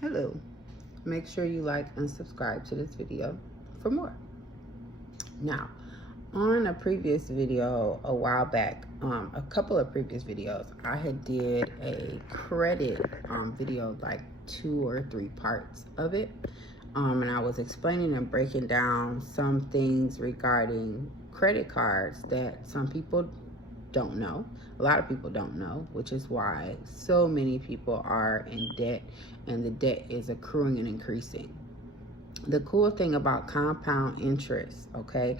Hello, make sure you like and subscribe to this video for more. Now, on a previous video a while back, a couple of previous videos, I had did a credit video, like 2 or 3 parts of it, and I was explaining and breaking down some things regarding credit cards that some people don't know. A lot of people don't know, which is why so many people are in debt, and the debt is accruing and increasing. The cool thing about compound interest, okay,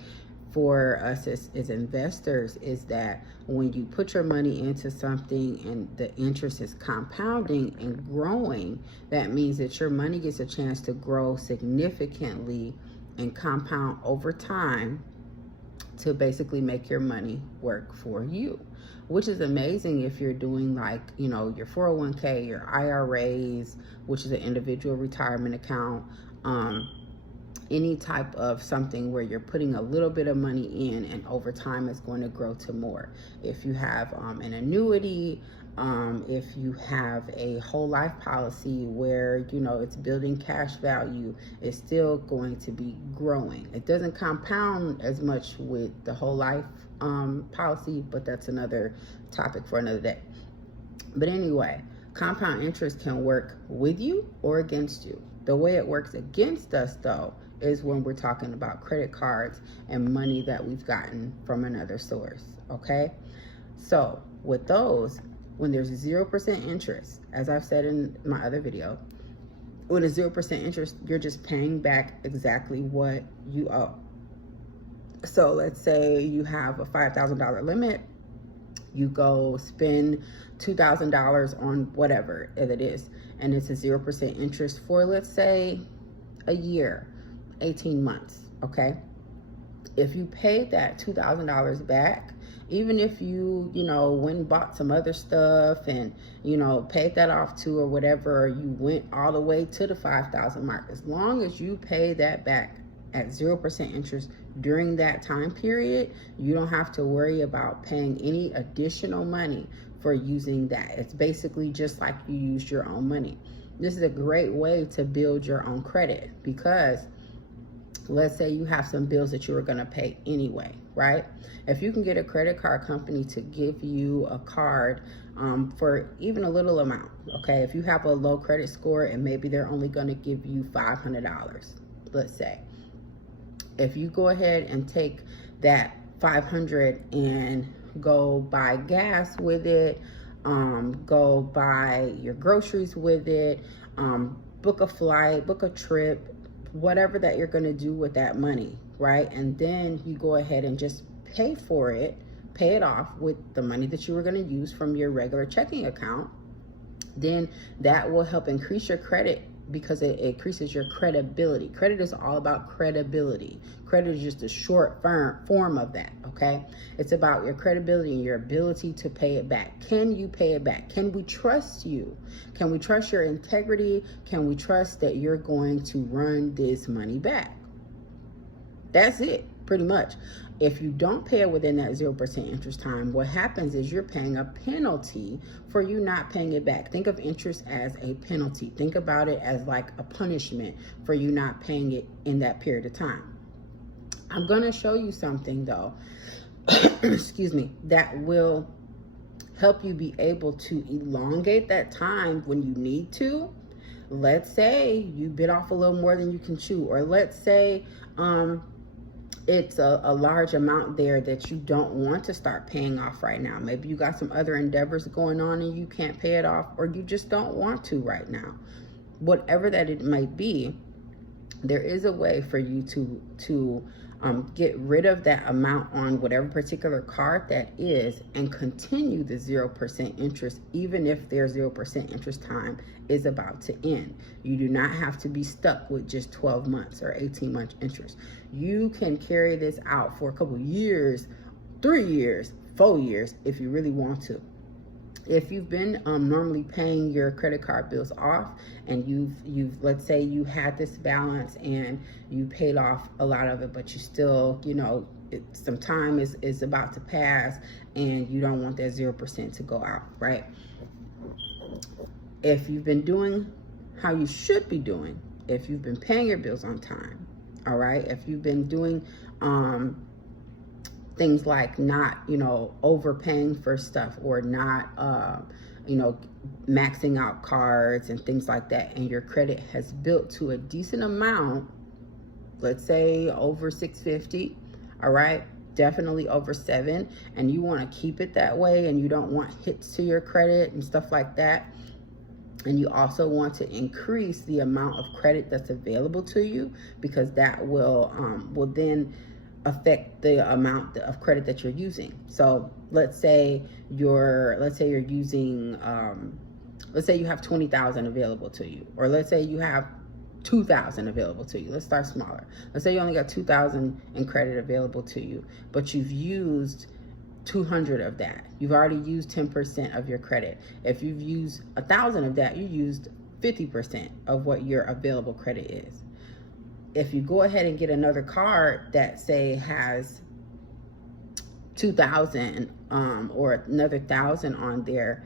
for us as investors, is that when you put your money into something and the interest is compounding and growing, that means that your money gets a chance to grow significantly and compound over time to basically make your money work for you, which is amazing if you're doing, like, you know, your 401k, your IRAs, which is an individual retirement account, any type of something where you're putting a little bit of money in and over time it's going to grow to more. If you have an annuity, if you have a whole life policy where, you know, it's building cash value, it's still going to be growing. It doesn't compound as much with the whole life policy, but that's another topic for another day. But anyway, compound interest can work with you or against you. The way it works against us, though, is when we're talking about credit cards and money that we've gotten from another source, okay? So with those, when there's 0% interest, as I've said in my other video, with a 0% interest, you're just paying back exactly what you owe. So let's say you have a $5,000 limit, you go spend $2,000 on whatever it is, and it's a 0% interest for, let's say, a year, 18 months, okay? If you paid that $2,000 back, even if you went and bought some other stuff and, paid that off too or whatever, or you went all the way to the 5,000 mark, as long as you pay that back at 0% interest during that time period, you don't have to worry about paying any additional money for using that. It's basically just like you used your own money. This is a great way to build your own credit, because let's say you have some bills that you were going to pay anyway, right? If you can get a credit card company to give you a card for even a little amount, okay? If you have a low credit score and maybe they're only going to give you $500, let's say. If you go ahead and take that $500 and go buy gas with it, go buy your groceries with it, book a flight, book a trip, whatever that you're going to do with that money, right? And then you go ahead and just pay for it, pay it off with the money that you were going to use from your regular checking account, then that will help increase your credit, because it increases your credibility. Credit is all about credibility. Credit is just a short form of that, okay? It's about your credibility and your ability to pay it back. Can you pay it back? Can we trust you? Can we trust your integrity? Can we trust that you're going to run this money back? That's it, pretty much. If you don't pay it within that 0% interest time, what happens is you're paying a penalty for you not paying it back. Think of interest as a penalty. Think about it as like a punishment for you not paying it in that period of time. I'm going to show you something, though, excuse me, that will help you be able to elongate that time when you need to. Let's say you bit off a little more than you can chew, or let's say it's a large amount there that you don't want to start paying off right now. Maybe you got some other endeavors going on and you can't pay it off, or you just don't want to right now. Whatever that it might be, there is a way for you to get rid of that amount on whatever particular card that is and continue the 0% interest, even if their 0% interest time is about to end. You do not have to be stuck with just 12 months or 18 month interest. You can carry this out for a couple years, 3 years, 4 years, if you really want to. If you've been normally paying your credit card bills off, and you've let's say you had this balance and you paid off a lot of it, but you still, some time is about to pass and you don't want that 0% to go out, right? If you've been doing how you should be doing if you've been paying your bills on time. All right, if you've been doing things like not, overpaying for stuff, or not, maxing out cards and things like that, and your credit has built to a decent amount, let's say over 650, all right, definitely over 7, and you want to keep it that way, and you don't want hits to your credit and stuff like that, and you also want to increase the amount of credit that's available to you, because that will then affect the amount of credit that you're using. So let's say you're using let's say you have 20,000 available to you, or let's say you have 2,000 available to you. Let's start smaller. Let's say you only got 2,000 in credit available to you, but you've used 200 of that. You've already used 10% of your credit. If you've used 1,000 of that, you used 50% of what your available credit is. If you go ahead and get another card that say has 2,000 or another 1,000 on there,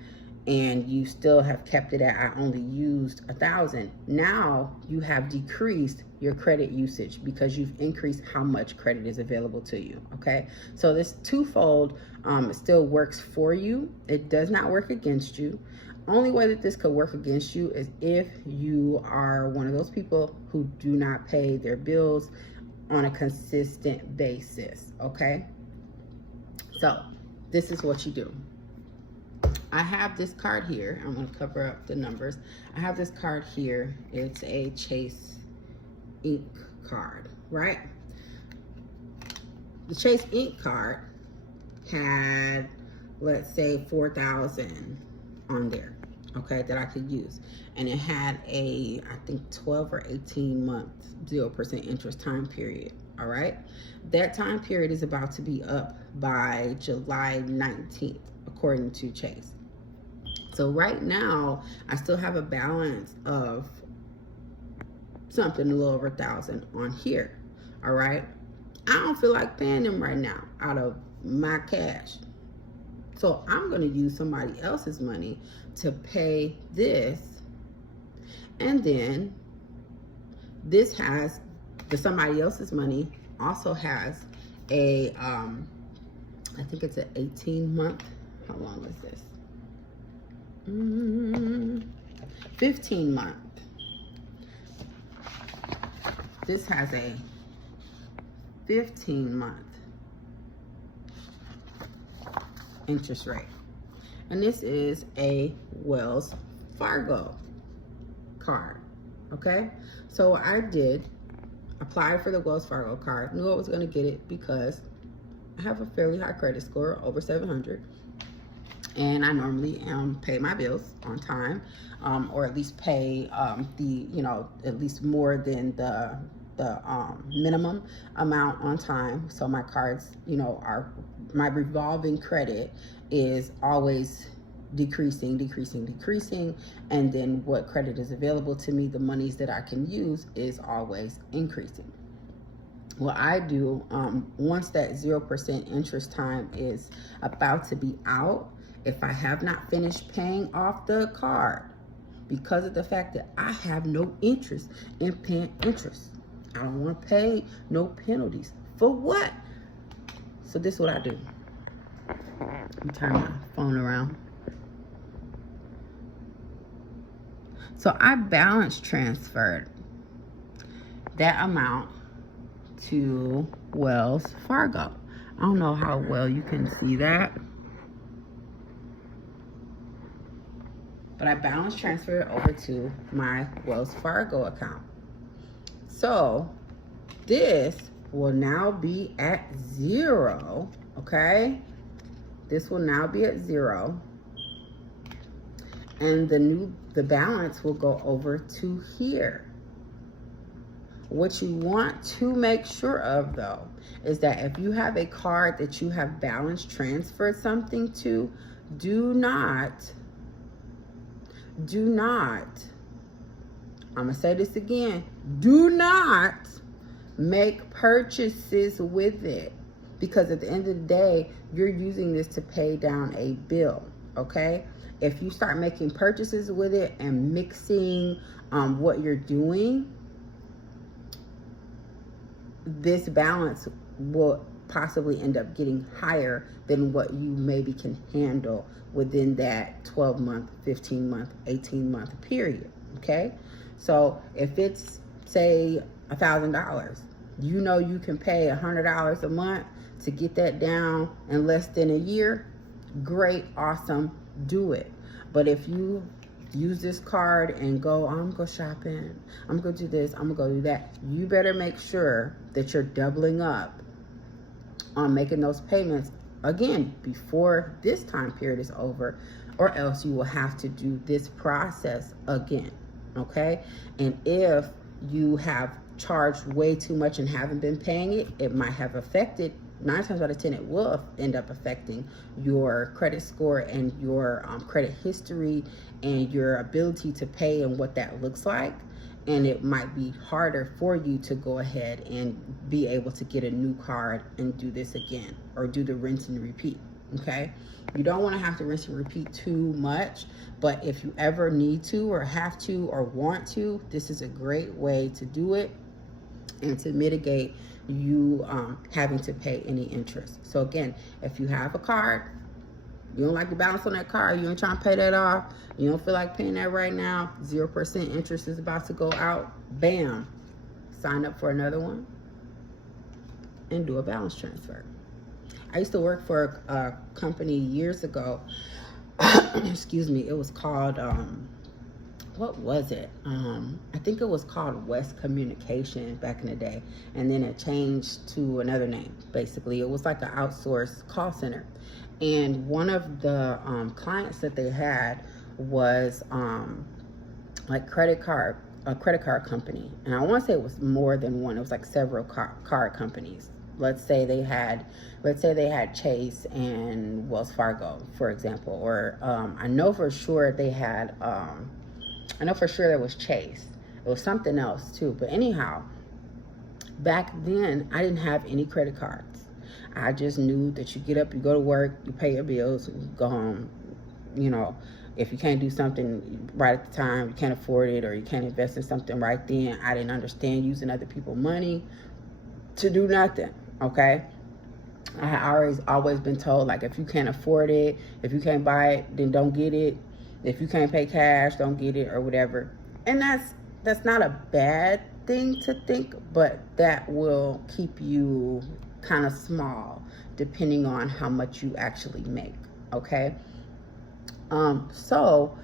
and you still have kept it at, I only used 1,000, now you have decreased your credit usage because you've increased how much credit is available to you. Okay, so this twofold it still works for you. It does not work against you. Only way that this could work against you is if you are one of those people who do not pay their bills on a consistent basis. Okay, so this is what you do. I have this card here. I'm going to cover up the numbers. I have this card here. It's a Chase Ink card, right? The Chase Ink card had, let's say, 4,000 on there, okay, that I could use. And it had a, I think, 12 or 18 month 0% interest time period, all right? That time period is about to be up by July 19th, according to Chase. So right now, I still have a balance of something a little over 1,000 on here, all right? I don't feel like paying them right now out of my cash. So I'm gonna use somebody else's money to pay this. And then this has, the somebody else's money also has a, I think it's an 18 month, how long is this? 15 month. This has a 15 month interest rate. And this is a Wells Fargo card, okay? So what I did, applied for the Wells Fargo card, knew I was gonna get it because I have a fairly high credit score, over 700. And I normally pay my bills on time, or at least pay at least more than the minimum amount on time. So my cards, my revolving credit is always decreasing, and then what credit is available to me, the monies that I can use, is always increasing. What I do, once that 0% interest time is about to be out, if I have not finished paying off the card, because of the fact that I have no interest in paying interest, I don't want to pay no penalties. For what? So this is what I do. Let me turn my phone around. So I balance transferred that amount to Wells Fargo. I don't know how well you can see that, but I balance transfer over to my Wells Fargo account. So this will now be at 0, okay? This will now be at 0. And the balance will go over to here. What you want to make sure of, though, is that if you have a card that you have balance transferred something to, do not, I'm gonna say this again, do not make purchases with it, because at the end of the day, you're using this to pay down a bill, okay? if you start making purchases with it and mixing what you're doing, this balance will possibly end up getting higher than what you maybe can handle within that 12-month, 15-month, 18-month period. Okay, so if it's, say, $1,000, you know you can pay $100 a month to get that down in less than a year. Great, awesome, do it. But if you use this card and go, I'm gonna go shopping, I'm gonna do this, I'm gonna go do that, you better make sure that you're doubling up on making those payments again before this time period is over, or else you will have to do this process again. Okay, and if you have charged way too much and haven't been paying it, it might have affected, 9 times out of 10 it will end up affecting your credit score and your credit history and your ability to pay and what that looks like. And it might be harder for you to go ahead and be able to get a new card and do this again, or do the rinse and repeat. Okay, you don't want to have to rinse and repeat too much, but if you ever need to or have to or want to, this is a great way to do it and to mitigate you having to pay any interest. So again, if you have a card, you don't like the balance on that card, you ain't trying to pay that off, you don't feel like paying that right now, 0% interest is about to go out, bam, sign up for another one and do a balance transfer. I used to work for a company years ago. Excuse me, it was called, what was it? I think it was called West Communication back in the day. And then it changed to another name. Basically, it was like an outsourced call center. And one of the clients that they had was like a credit card company. And I want to say it was more than one. It was like several card companies. Let's say they had Chase and Wells Fargo, for example. Or I know for sure they had, I know for sure there was Chase. It was something else too. But anyhow, back then I didn't have any credit cards. I just knew that you get up, you go to work, you pay your bills, and you go home. You know, if you can't do something right at the time, you can't afford it, or you can't invest in something right then. I didn't understand using other people's money to do nothing. Okay, I had always been told, like, if you can't afford it, if you can't buy it, then don't get it. If you can't pay cash, don't get it, or whatever. And that's not a bad thing to think, but that will keep you kind of small depending on how much you actually make. Okay, so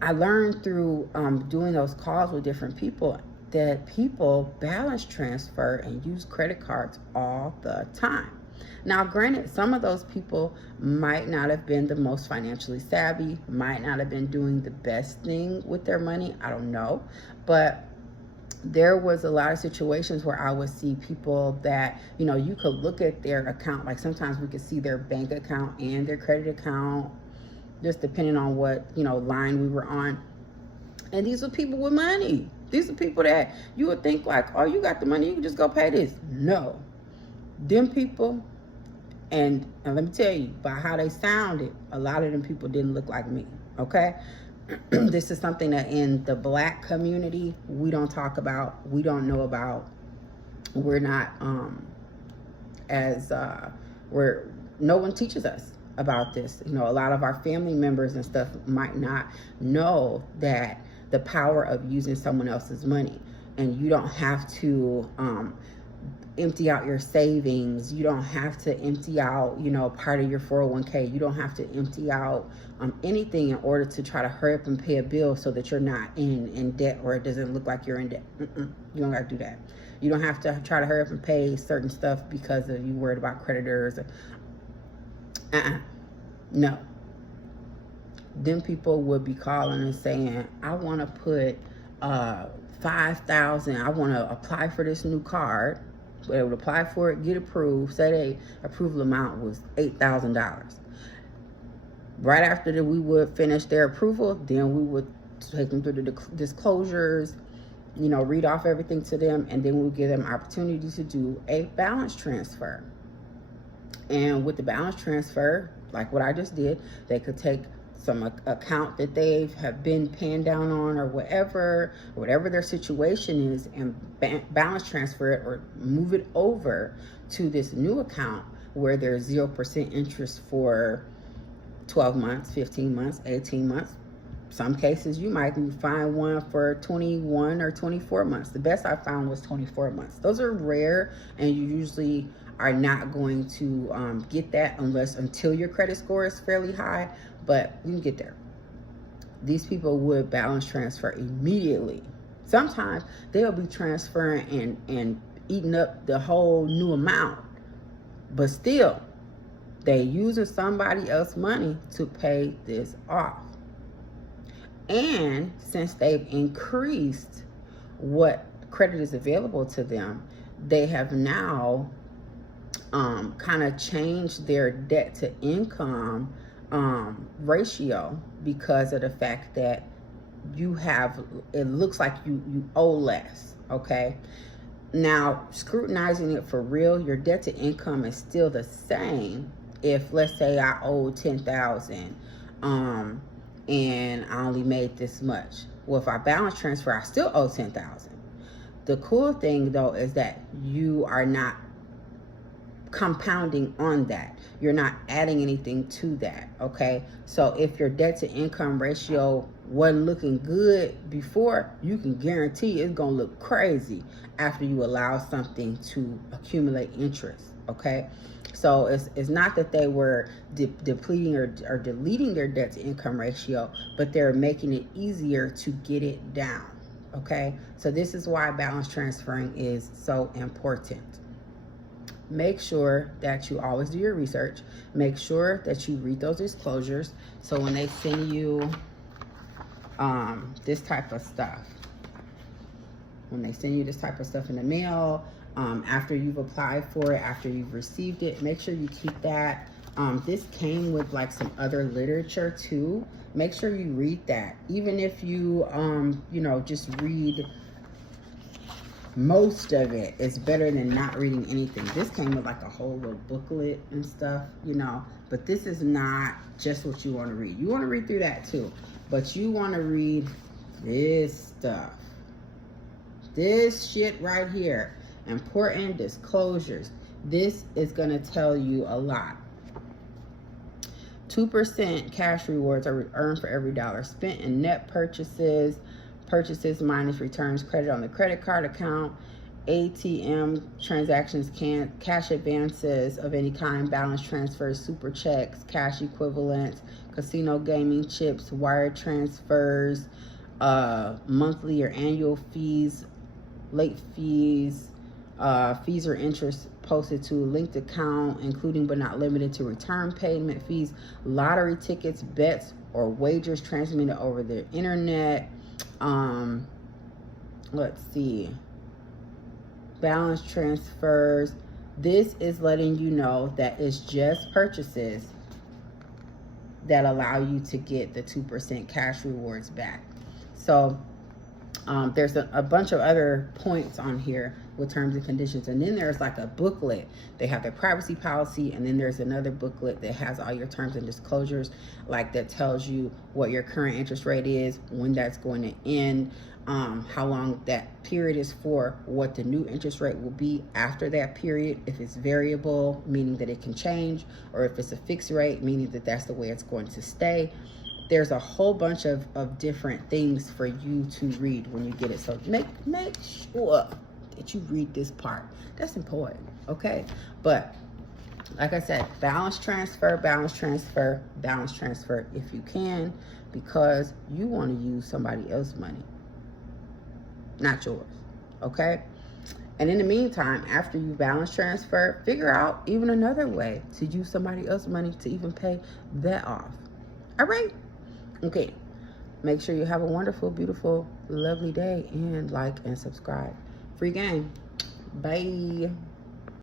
I learned through doing those calls with different people that people balance transfer and use credit cards all the time. Now, granted, some of those people might not have been the most financially savvy, might not have been doing the best thing with their money, I don't know, but there was a lot of situations where I would see people that, you know, you could look at their account, like sometimes we could see their bank account and their credit account, just depending on what, you know, line we were on. And these were people with money. These are people that you would think like, oh, you got the money, you can just go pay this. No. Them people, and let me tell you, by how they sounded, a lot of them people didn't look like me, okay? This is something that in the Black community, we don't talk about, we don't know about. We're not, no one teaches us about this. You know, a lot of our family members and stuff might not know that the power of using someone else's money. And you don't have to empty out your savings. You don't have to empty out, you know, part of your 401k. You don't have to empty out anything in order to try to hurry up and pay a bill so that you're not in debt, or it doesn't look like you're in debt. You don't got to do that. You don't have to try to hurry up and pay certain stuff because of you worried about creditors. No. Them people would be calling and saying, I want to put $5,000. I want to apply for this new card. They would apply for it, get approved. Say the approval amount was $8,000. Right after that, we would finish their approval. Then we would take them through the disclosures, you know, read off everything to them, and then we'll give them opportunity to do a balance transfer. And with the balance transfer, like what I just did, they could take some account that they have been paying down on, or whatever their situation is, and balance transfer it or move it over to this new account where there's 0% interest for 12 months, 15 months, 18 months. Some cases you might find one for 21 or 24 months. The best I found was 24 months. Those are rare, and you usually are not going to get that until your credit score is fairly high, but you can get there. These people would balance transfer immediately. Sometimes they'll be transferring and eating up the whole new amount, but still they using somebody else's money to pay this off. And since they've increased what credit is available to them, they have now kind of changed their debt to income ratio, because of the fact that it looks like you owe less. Okay, now scrutinizing it for real, your debt to income is still the same. If, let's say, I owe 10,000 and I only made this much, well, if I balance transfer, I still owe 10,000. The cool thing though is that you are not compounding on that. You're not adding anything to that. Okay, so if your debt to income ratio wasn't looking good before, you can guarantee it's gonna look crazy after you allow something to accumulate interest. Okay, so it's not that they were depleting or deleting their debt to income ratio, but they're making it easier to get it down. Okay, so this is why balance transferring is so important. Make sure that you always do your research. Make sure that you read those disclosures. So when they send you this type of stuff, in the mail, after you've applied for it, after you've received it, make sure you keep that. This came with like some other literature too. Make sure you read that. Even if you, just read most of it, is better than not reading anything. This came with like a whole little booklet and stuff, but this is not just what you want to read. You want to read through that too, but you want to read this stuff. This shit right here. Important disclosures. This is going to tell you a lot. 2% cash rewards are earned for every dollar spent in net purchases. Purchases minus returns credit on the credit card account. ATM transactions, cash advances of any kind, balance transfers, super checks, cash equivalents, casino gaming chips, wire transfers, monthly or annual fees, late fees, fees or interest posted to a linked account, including but not limited to return payment fees, lottery tickets, bets, or wagers transmitted over the internet. Let's see, balance transfers. This is letting you know that it's just purchases that allow you to get the 2% cash rewards back. So there's a bunch of other points on here with terms and conditions, and then there's like a booklet. They have their privacy policy, and then there's another booklet that has all your terms and disclosures, like that tells you what your current interest rate is, when that's going to end, how long that period is for, what the new interest rate will be after that period, if it's variable, meaning that it can change, or if it's a fixed rate, meaning that that's the way it's going to stay. There's a whole bunch of different things for you to read when you get it. So make sure that you read this part. That's important, okay? But like I said, balance transfer if you can, because you want to use somebody else's money, not yours, okay? And in the meantime, after you balance transfer, figure out even another way to use somebody else's money to even pay that off. All right? Okay. Make sure you have a wonderful, beautiful, lovely day, and like and subscribe. Free game. Bye.